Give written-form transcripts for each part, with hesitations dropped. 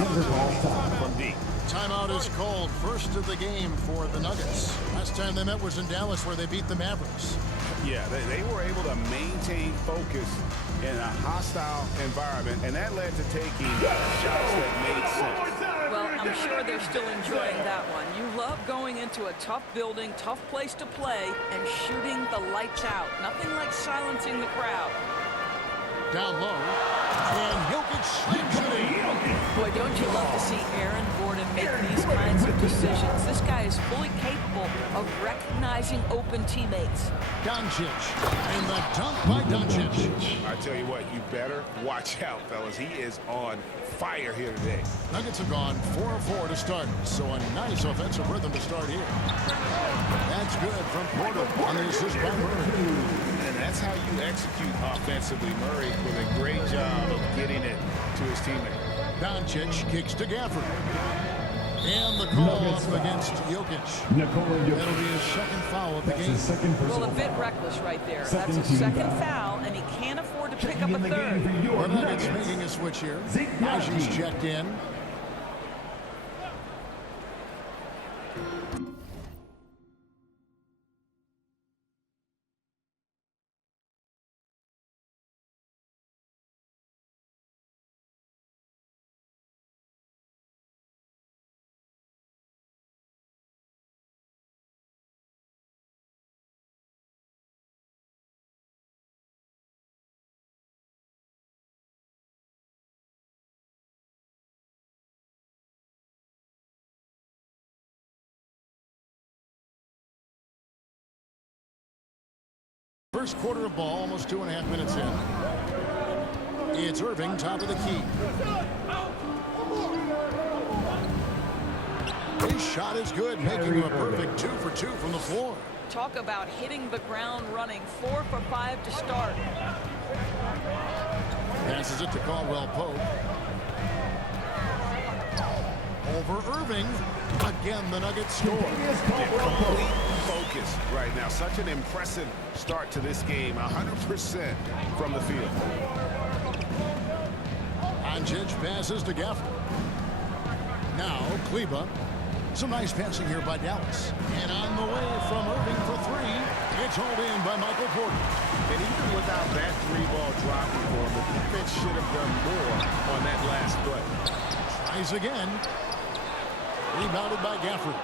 Denver calls time. From deep. Timeout is called. First of the game for the Nuggets. Last time they met was in Dallas, where they beat the Mavericks. Yeah, they were able to maintain focus in a hostile environment, and that led to taking shots that made sense. Well, I'm sure they're still enjoying that one. You love going into a tough building, tough place to play, and shooting the lights out. Nothing like silencing the crowd. Down low, and Jokic slams it in. Boy, don't you love to see Aaron Gordon make these kinds of decisions. This guy is fully capable of recognizing open teammates. Doncic, and the dunk by Doncic. I tell you what, you better watch out, fellas. He is on fire here today. Nuggets have gone 4 of 4 to start, so a nice offensive rhythm to start here. That's good from Porter on the assist by Murray. And that's how you execute offensively. Murray with a great job of getting it to his teammate. Doncic kicks to Gafford. And the call against Jokic. That'll be his second foul of the game. Well, a bit reckless right there. That's a second foul, and he can't afford to pick up a third. The Nuggets making a switch here. Naji's checked in. First quarter of ball, almost 2.5 minutes in. It's Irving, top of the key. His shot is good, making him a perfect 2 for 2 from the floor. Talk about hitting the ground running. 4 for 5 to start. Passes it to Caldwell Pope. Over Irving. Again, the Nuggets score. Complete focus right now. Such an impressive start to this game. 100% from the field. Doncic passes to Gafford. Now, Kleber. Some nice passing here by Dallas. And on the way from Irving for 3. It's hauled in by Michael Porter. And even without that 3-ball dropping for him, the defense should have done more on that last play. Tries again. Rebounded by Gafford.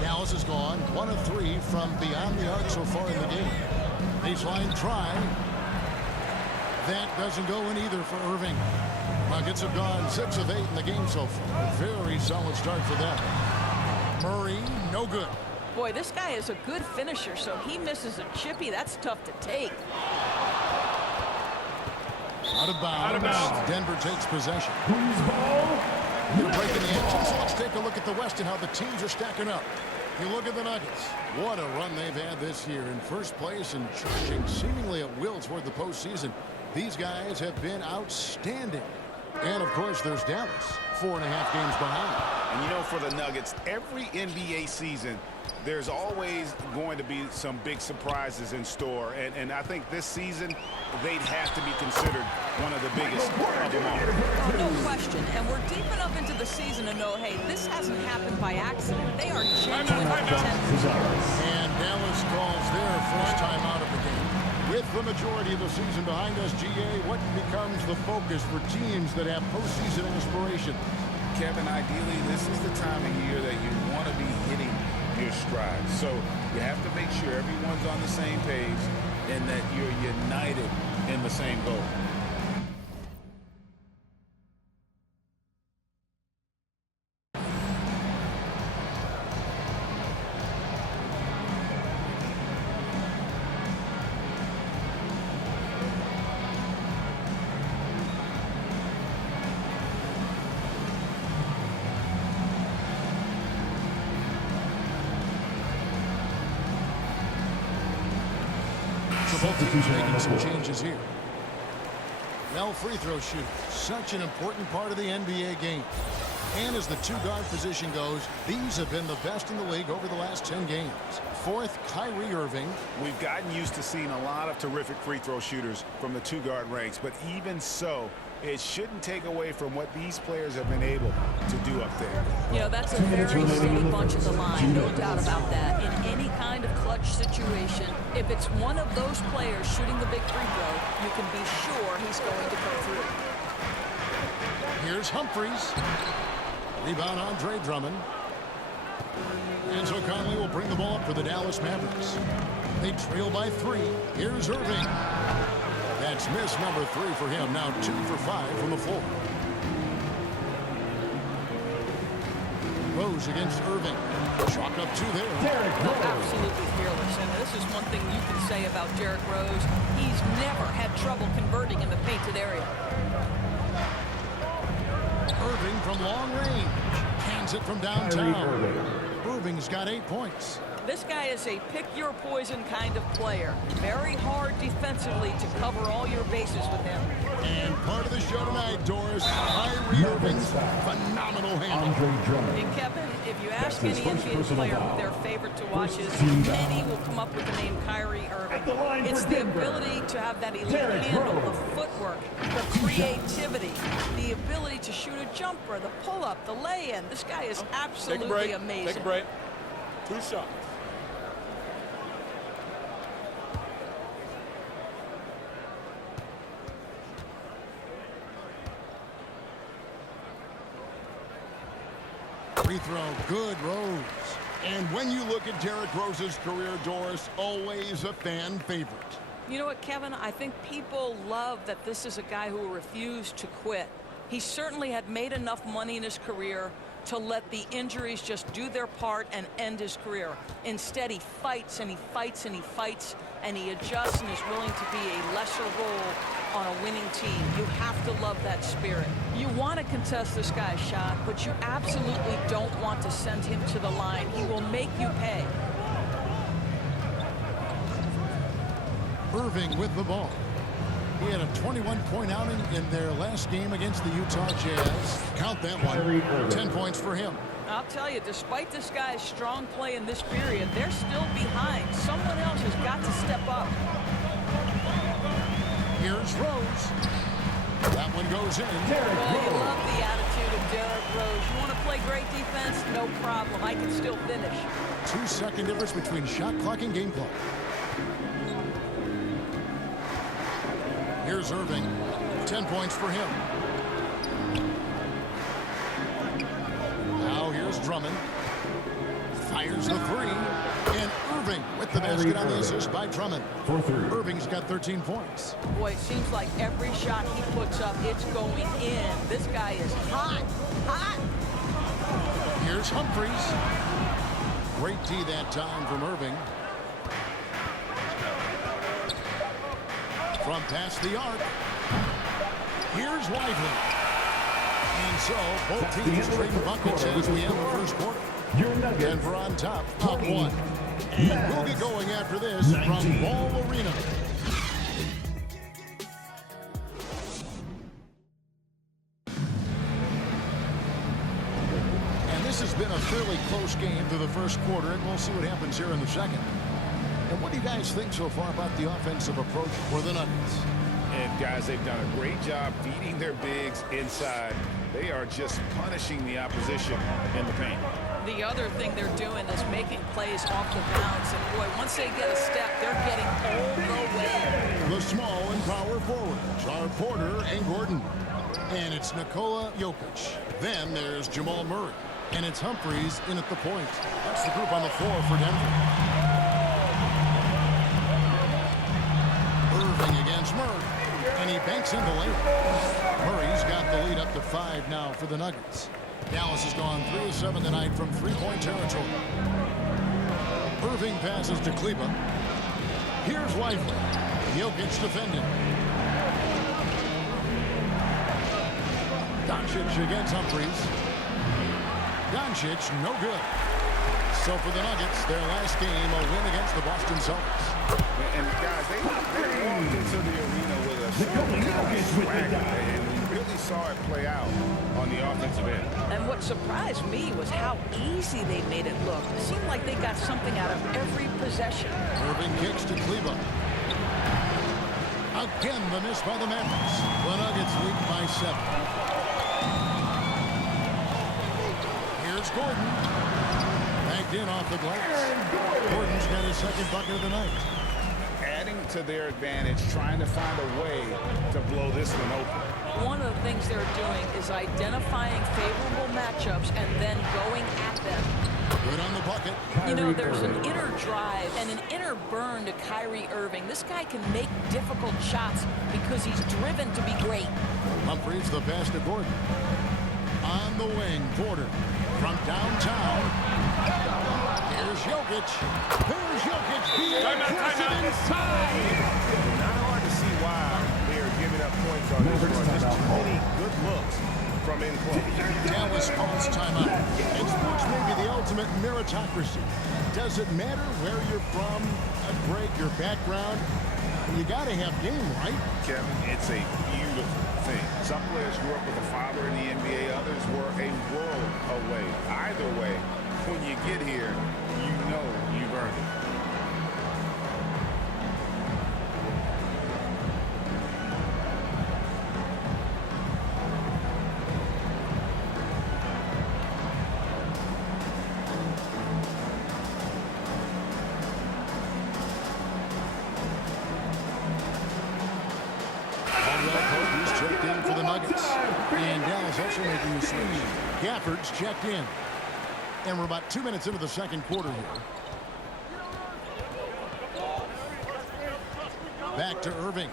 Dallas is gone 1 of 3 from beyond the arc so far in the game. Baseline try. That doesn't go in either for Irving. Nuggets have gone 6 of 8 in the game so far. Very solid start for them. Murray, no good. Boy, this guy is a good finisher, so he misses a chippy. That's tough to take. Out of bounds. Denver takes possession. They're breaking the action, so let's take a look at the West and how the teams are stacking up. You look at the Nuggets. What a run they've had this year. In first place and charging seemingly at will toward the postseason. These guys have been outstanding. And, of course, there's Dallas, 4.5 games behind. And, you know, for the Nuggets, every NBA season, there's always going to be some big surprises in store. And I think this season, they'd have to be considered one of the biggest of them all. Oh, no question. And we're deep enough into the season to know, hey, this hasn't happened by accident. They are genuine contenders. And Dallas calls their first time out of the game. With the majority of the season behind us, GA, what becomes the focus for teams that have postseason aspirations? Kevin, ideally, this is the time of year that you want to be hitting your stride. So you have to make sure everyone's on the same page and that you're united in the same goal. So both teams making some changes here. Well, free throw shooting, such an important part of the NBA game. And as the two-guard position goes, these have been the best in the league over the last 10 games. Fourth, Kyrie Irving. We've gotten used to seeing a lot of terrific free throw shooters from the two-guard ranks, but even so, it shouldn't take away from what these players have been able to do up there. You know, that's a very steady bunch at the line, no doubt about that. In any kind of clutch situation, if it's one of those players shooting the big free throw, you can be sure he's going to come through. Here's Humphries. Rebound, Andre Drummond. Enzo Conley will bring the ball up for the Dallas Mavericks. They trail by 3. Here's Irving. That's miss number 3 for him. Now 2 for 5 from the floor. Rose against Irving. Chalk up 2 there. Absolutely fearless. And this is one thing you can say about Derrick Rose. He's never had trouble converting in the painted area. Irving from long range. Hands it from downtown. Irving's got 8 points. This guy is a pick-your-poison kind of player. Very hard defensively to cover all your bases with him. And part of the show tonight, Doris, Kyrie Irving's phenomenal handle. And Kevin, if you ask any NBA player who their favorite to watch is, many will come up with the name Kyrie Irving. It's the ability to have that elite handle, the footwork, the creativity, the ability to shoot a jumper, the pull-up, the lay-in. This guy is absolutely amazing. Take a break. 2 shots. Free throw, good, Rose. And when you look at Derrick Rose's career, Doris, always a fan favorite. You know what, Kevin? I think people love that this is a guy who refused to quit. He certainly had made enough money in his career to let the injuries just do their part and end his career. Instead, he fights and he fights and he fights, and he adjusts and is willing to be a lesser role on a winning team. You have to love that spirit. You want to contest this guy's shot, but you absolutely don't want to send him to the line. He will make you pay. Irving with the ball. He had a 21-point outing in their last game against the Utah Jazz. Count that one. 10 points for him. I'll tell you, despite this guy's strong play in this period, they're still behind. Someone else has got to step up. Here's Rose. That one goes in. Well, you love the attitude of Derrick Rose. You want to play great defense? No problem. I can still finish. 2-second difference between shot clock and game clock. Here's Irving. 10 points for him. Now here's Drummond. Fires the 3. And Irving with the basket on the assist by Drummond. Irving's got 13 points. Boy, it seems like every shot he puts up, it's going in. This guy is hot, hot. Here's Humphries. Great D that time from Irving. From past the arc. Here's Lively. And so, both teams trading buckets as we end the first quarter. Denver on top, up 1. And we'll get going after this from Ball Arena. And this has been a fairly close game through the first quarter, and we'll see what happens here in the second. And what do you guys think so far about the offensive approach for the Nuggets? And guys, they've done a great job feeding their bigs inside. They are just punishing the opposition in the paint. The other thing they're doing is making plays off the bounce. And boy, once they get a step, they're getting all the way. The small and power forwards are Porter and Gordon. And it's Nikola Jokic. Then there's Jamal Murray. And it's Humphries in at the point. That's the group on the floor for Denver. Irving against Murray. And he banks in the lane. Murray's got the lead up to 5 now for the Nuggets. Dallas has gone 3 of 7 tonight from three-point territory. Irving passes to Kleber. Here's Lively. Jokic defending. Doncic against Humphries. Doncic, no good. So for the Nuggets, their last game, a win against the Boston Celtics. And guys, they walked into the arena with a swagger, and we really saw it play out on the offensive end. And what surprised me was how easy they made it look. It seemed like they got something out of every possession. Irving kicks to Kleber. Again, the miss by the Mavericks. The Nuggets lead by 7. Here's Gordon. Backed in off the glass. Gordon's got his second bucket of the night. Adding to their advantage, trying to find a way to blow this one open. One of the things they're doing is identifying favorable matchups and then going at them. Good on the bucket. You know, there's an inner drive and an inner burn to Kyrie Irving. This guy can make difficult shots because he's driven to be great. Humphries the pass to Gordon. On the wing, Porter from downtown. Here's Jokic. Here's Jokic. He presses inside. Not hard to see why they are giving up points on this run. Just too many good looks from in close. Dallas calls timeout. And sports may be the ultimate meritocracy. Does it matter where you're from, Greg, your background? You got to have game, right? Kevin, it's a beautiful thing. Some players grew up with a father in the NBA. Others were a world away. Either way, when you get here, you know you've earned it. Checked in for the Nuggets. And Dallas also making the switch. Gafford's checked in. And we're about 2 minutes into the second quarter here. Back to Irving.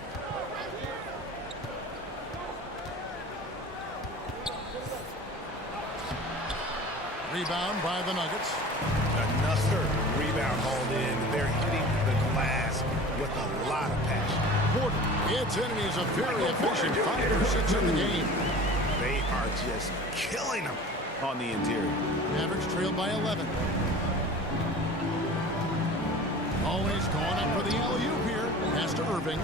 Rebound by the Nuggets. Another rebound hauled in. They're hitting the glass with a lot of passion. Porter. Its enemies a very efficient 5 or 6 in the game. They are just killing them on the interior. Mavericks trailed by 11. Always going up for the alley-oop here. Pass to Irving.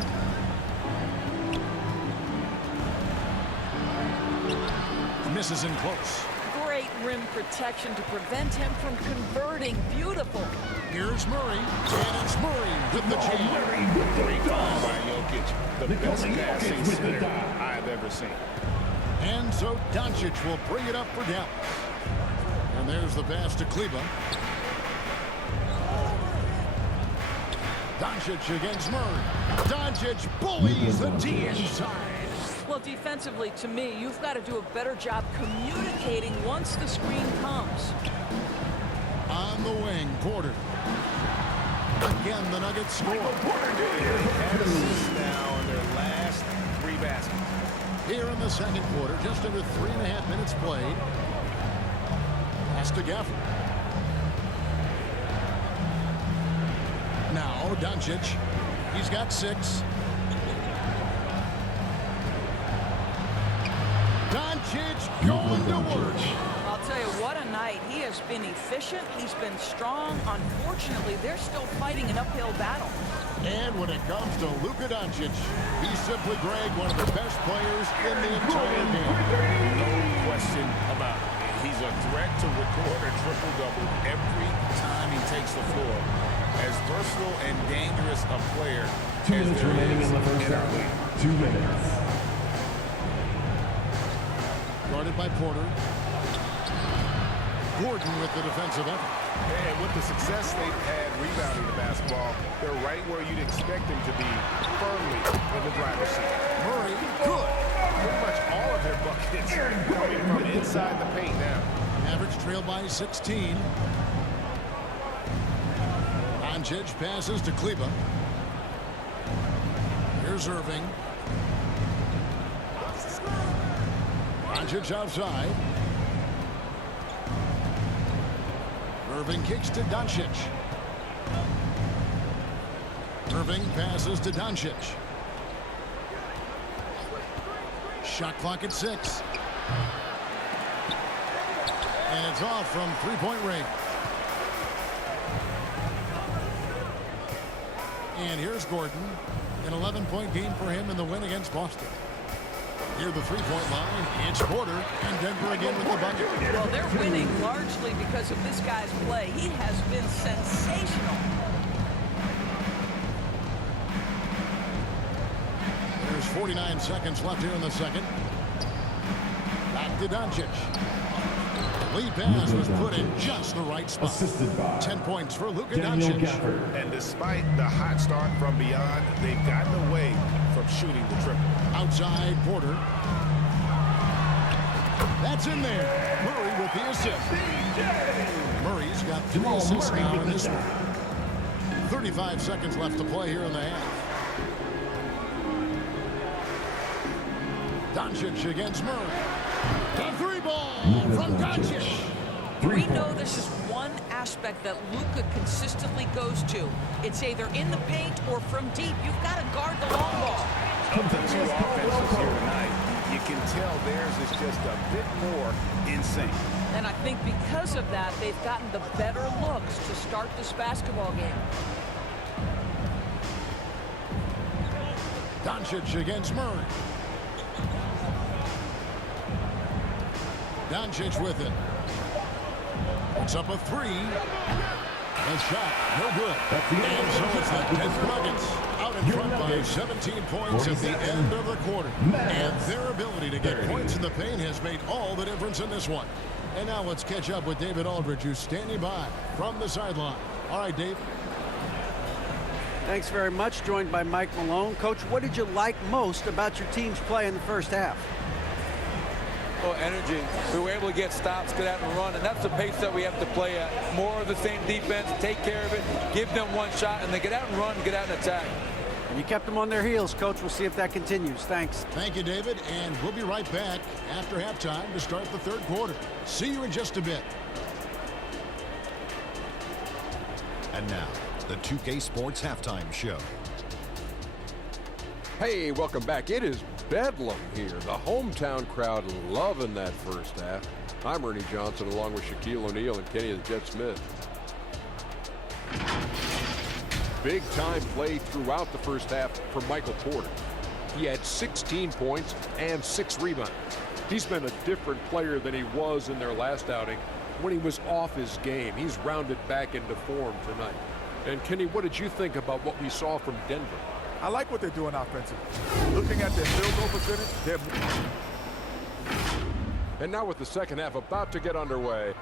Misses in close. Great rim protection to prevent him from converting. Beautiful. Here's Murray. And it's Murray with the jam. Great ball by Jokic. The best passing center I've ever seen. And so Doncic will bring it up for Dallas. And there's the pass to Kleber. Doncic against Murray. Doncic bullies the D inside. Well, defensively, to me, you've got to do a better job communicating once the screen comes. On the wing, Porter. Again, the Nuggets score. Had assists now on their last 3 baskets. Here in the second quarter, just under 3.5 minutes played. Pass to Gafford. Now, Doncic. He's got 6. Doncic going to work. I'll tell you, what a night. He has been efficient. He's been strong. Unfortunately, they're still fighting an uphill battle. And when it comes to Luka Doncic, he's simply, Greg, one of the best players in the entire game. No question about it. He's a threat to record a triple-double every time he takes the floor. As versatile and dangerous a player as 2 minutes there remaining is in the first in our half. league. 2 minutes. Guarded by Porter. Gordon with the defensive effort. And with the success they've had rebounding the basketball, they're right where you'd expect them to be, firmly in the driver's seat. Murray, good. Pretty much all of their buckets coming from inside the paint now. Mavericks trail by 16. Doncic passes to Kleber. Here's Irving. Doncic outside. Irving kicks to Doncic. Irving passes to Doncic. Shot clock at 6. And it's off from three-point range. And here's Gordon. An 11-point game for him in the win against Boston. Near the three-point line, it's Porter, and Denver again with the bucket. Well, they're winning largely because of this guy's play. He has been sensational. There's 49 seconds left here in the second. Back to Doncic. The lead pass was put in just the right spot. 10 points for Luka Doncic. And despite the hot start from beyond, they've gotten away from shooting the triple. Outside Porter. That's in there. Murray with the assist. Murray's got 3 assists now in this one. 35 seconds left to play here in the half. Doncic against Murray. The three ball from Doncic. We know this is one aspect that Luka consistently goes to. It's either in the paint or from deep. You've got to guard the long ball. Of the two offenses here tonight, you can tell theirs is just a bit more in sync. And I think because of that, they've gotten the better looks to start this basketball game. Doncic against Murray. Doncic with it. It's up a 3. A shot, no good. And so it's the Denver Nuggets out in front by 17 points at the end of the quarter. And their ability to get points in the paint has made all the difference in this one. And now let's catch up with David Aldridge, who's standing by from the sideline. All right, Dave. Thanks very much. Joined by Mike Malone. Coach, what did you like most about your team's play in the first half? Well, energy. We were able to get stops, get out and run, and that's the pace that we have to play at. More of the same defense, take care of it, give them one shot, and then get out and run, get out and attack. And you kept them on their heels, Coach. We'll see if that continues. Thanks. Thank you, David. And we'll be right back after halftime to start the third quarter. See you in just a bit. And now, the 2K Sports Halftime Show. Hey, welcome back. It is bedlam here. The hometown crowd loving that first half. I'm Ernie Johnson along with Shaquille O'Neal and Kenny the Jet Smith. Big time play throughout the first half from Michael Porter. He had 16 points and 6 rebounds. He's been a different player than he was in their last outing when he was off his game. He's rounded back into form tonight. And Kenny, what did you think about what we saw from Denver? I like what they're doing offensively. Looking at their field goal percentage, they're... And now with the second half about to get underway,